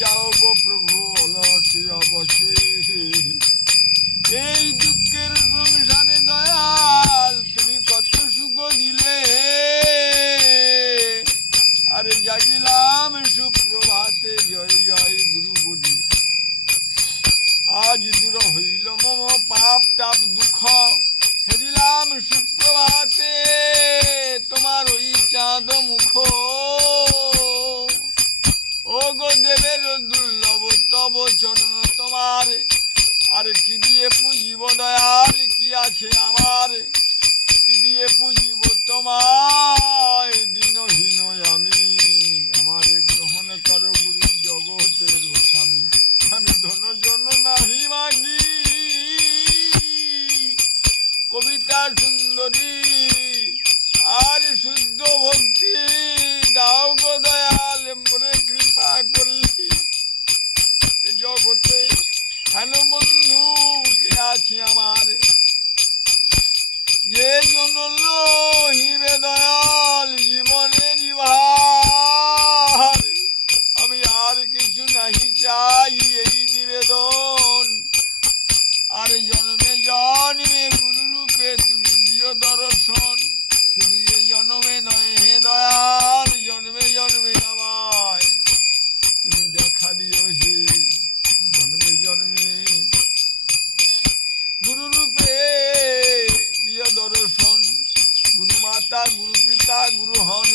যাও গো প্রভু, অলসি অবশি এই দুঃখের সংসারে দয়াল, তুমি কত সুখ দিলে। আরে জাগিলাম সুপ্রভাতে, জয় জয় গুরু বুদ্ধি আজ দূর হইল মম পাপ টাপ দুঃখ। আছে আমার। দিয়ে পুজিব তোমায়, দিনহীন আমি। আমার গ্রহণ করো গুরু জগতের স্বামী। আমি ধন জন নাহি মাগি। কবিতা সুন্দরী, আর শুদ্ধ ভক্তি। শিক্ষা গ্রহণ